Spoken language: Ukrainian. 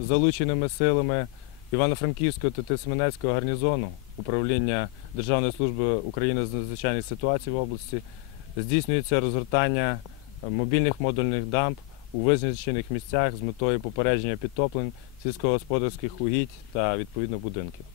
залученими силами Івано-Франківського та Тисменецького гарнізону управління Державної служби України з надзвичайних ситуацій в області здійснюється розгортання мобільних модульних дамб у визначених місцях з метою попередження підтоплень сільськогосподарських угідь та відповідно будинків.